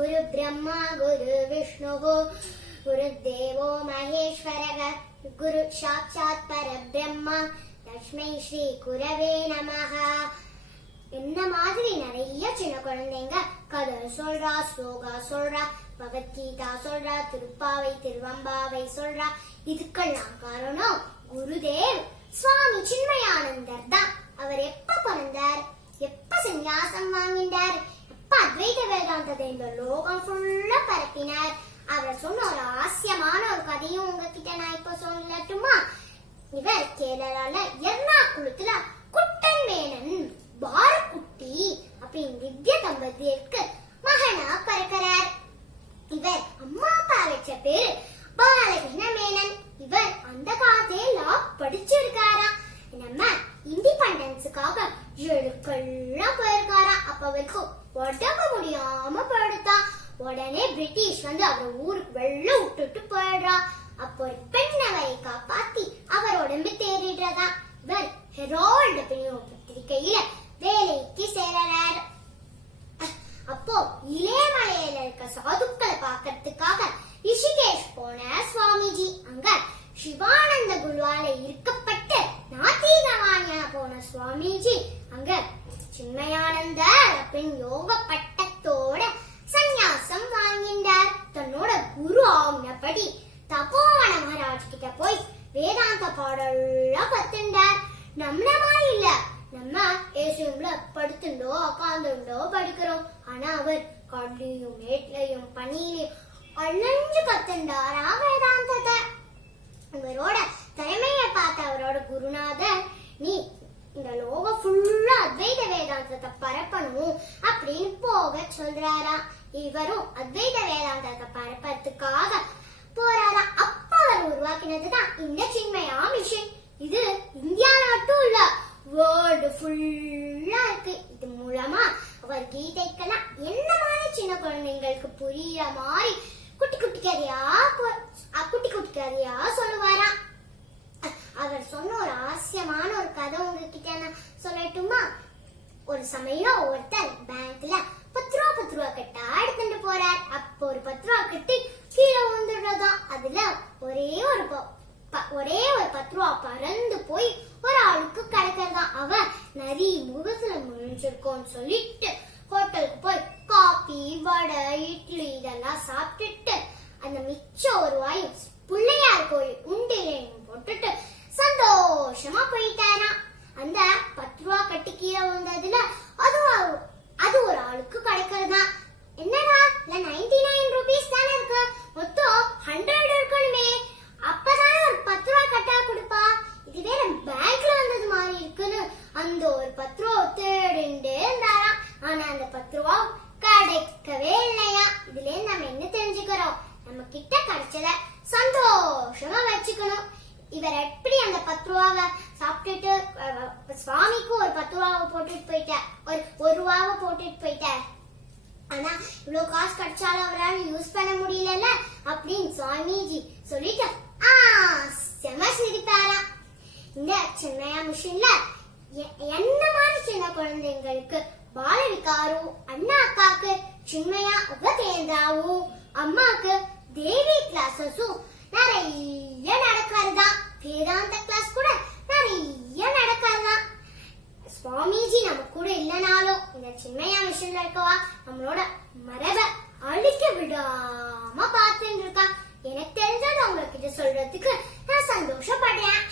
குரு பிரம்மா குரு விஷ்ணு குரு தேவோ மகேஸ்வரக குரு சாட்சாத் பரபிரம்மா லட்சுமி ஸ்ரீ குரவே நமஹ. என்ன மாதிரி நிறைய சின்ன குழந்தைங்க கதை சொல்றா, ஸ்லோகா சொல்றா, பகவத்கீதா சொல்றா, திருப்பாவை திருவம்பாவை சொல்றா. இதுக்கெல்லாம் காரணம் குருதேவ் சுவாமி சின்மயானந்தர் தான். அவர் எப்ப பிறந்தார், எப்ப சந்நியாசம் வாங்கினார், எப்ப அத்வைத வேதாந்தத்தை இந்த லோகம் ஃபுல்லா பரப்பினார். அவர் சொன்ன ஒரு ஆசியமான ஒரு கதையும் உங்ககிட்ட நான் இப்ப சொல்லட்டுமா? இவர் கேரளால எர்ணாகுளத்துல குட்டன் மேனன் பாரக்குட்டி அப்படின்னு திவ்ய தம்பதியருக்கு மகனா பிறக்கிறார். இவர் அம்மா அப்பா வச்ச பேரு பாலகிருஷ்ண மேனன். இவர் அந்த காலத்துல படிச்சிருக்காரா. நம்ம இண்டிபெண்டன்ஸுக்காக எழுக்கெல்லாம் போயிருக்காரா. அப்ப அவருக்கு உடம்பு முடியாம போயிடுதா. உடனே பிரிட்டிஷ் வந்து அவர் ஊருக்கு வெள்ள விட்டுட்டு போயிடுறா. அப்போ ஒரு பெண்ணவரை காப்பாத்தி அவர் உடம்பு தேறிடுறதா. இவர் ஹெரால்ட் பத்திரிகையில வேலைக்கு சேரார். அப்போ இளையமலையில இருக்க சாதுக்களை பாக்கிறதுக்காக ரிஷிகேஷ் போன சுவாமிஜி அங்க சிவானந்த குருவால இருக்கப்பட்டு நாத்திகவாணியா போன சுவாமிஜி அங்க சின்மயானந்தர் அப்படின்னு யோக பட்டத்தோட சந்நியாசம் வாங்கினார். தன்னோட குரு ஆజ్ఞப்படி தபோவன மகாராஜ் கிட்ட போய் வேதாந்த பாடலாம் கத்துண்டார். நம்மளமா இல்ல, நம்ம ஏசியம்ல படுத்துண்டோ உட்காந்துண்டோ படிக்கிறோம். ஆனா அவர் காட்லயும் மேட்லயும் பனியிலையும் அழிஞ்சு கத்துண்டாரா வேதாந்தத்தை. இவரோட திறமைய பார்த்த அவரோட குருநாதர், நீ இந்த லோகம் ஃபுல்லா அத்வைத வேதாந்தத்தை பரப்பணும் அப்படின்னு போக சொல்றாரா. இவரும் அத்வைத வேதாந்தத்தை பரப்பறதுக்காக போறாரா. அப்ப அவர் உருவாக்கினதுதான் இந்த சின்மயா மிஷன். இது இந்தியால மட்டும் இல்ல, வேர்ல்டு ஃபுல்லா இருக்கு. இது மூலமா அவர் கீதைக்கெல்லாம் என்ன மாதிரி சின்ன குழந்தைங்களுக்கு புரியுற மாதிரி குட்டி குட்டி கதையா சொல்லுவாரா. அவர் சொன்ன ஒரு ஆசியமான ஒரு கதை உங்ககிட்ட நான் சொல்லட்டுமா? ஒரு சமயம் ஒருத்தர் பேங்க்ல 10 ரூபா கட்டா எடுத்துட்டு போறார். அப்போ ஒரு 10 ரூபா கட்டி கீழே வந்துடுறதா. அதுல ஒரே ஒரு 10 ரூபா பறந்து போய் ஒரு ஆளுக்கு கிடைக்கிறதா. அவன் நிறைய முகத்துல முழிஞ்சிருக்கோன்னு சொல்லிட்டு ஹோட்டலுக்கு போய் காபி வடை இட்லி இதெல்லாம் சாப்பிட்டுட்டு அந்த மிச்சம் ஒரு வாய் பிள்ளையார் கோயில் உண்டிலையும் போட்டுட்டு சந்தோஷமா போயிட்டாரா. அந்த 10 ரூபா கட்டி கீழே வந்ததுல அது ஒரு ஆளுக்கு கிடைக்கிறதா. என்னடா 99 ரூபீஸ் தானே இருக்கு, மொத்தம் 100 இருக்கணுமே, அப்பதானே ஒரு 10 ரூபா கட்டா கொடுப்பா, இதுவே நம்ம பேங்க்ல வந்தது மாதிரி இருக்குன்னு அந்த ஒரு 10 ரூபா தேடிண்டே இருந்தாரா. ஆனா அந்த 10 ரூபா கிடைக்கவே இல்லையா. இதுல நம்ம என்ன தெரிஞ்சுக்கிறோம்? நம்ம கிட்ட கிடைச்சத சந்தோஷமா வச்சுக்கணும். இவர் எப்படி அந்த 10 ரூபாவை சாப்பிட்டுட்டு சுவாமிக்கு ஒரு 10 ரூபாவை போட்டுட்டு போயிட்டார், ஒரு ரூபாவை போட்டுட்டு போயிட்டார். ஆனா இவ்வளவு காசு கிடைச்சாலும் அவரால் யூஸ் பண்ண முடியல அப்படின்னு சுவாமிஜி சொல்லிட்டு செம சிரிப்பாரா. இந்த சின்மயா மிஷன்ல என்ன மாதிரி சின்ன குழந்தைங்களுக்கு பால விகாரு, அண்ணா அக்காக்கு சின்மயா உபகேந்திராவு, அம்மாக்கு தேவி கிளாஸஸும் நிறைய நடக்கிறதா. வேதாந்த கிளாஸ் கூட நிறைய நடக்கிறதா. சுவாமிஜி நம்ம கூட இல்லைனாலும் இந்த சின்மயா மிஷன்ல இருக்கவா நம்மளோட மரபை அழிக்க விடாம பார்த்துட்டு இருக்கா. எனக்கு தெரிஞ்சது உங்ககிட்ட சொல்றதுக்கு நான் சந்தோஷப்படுறேன்.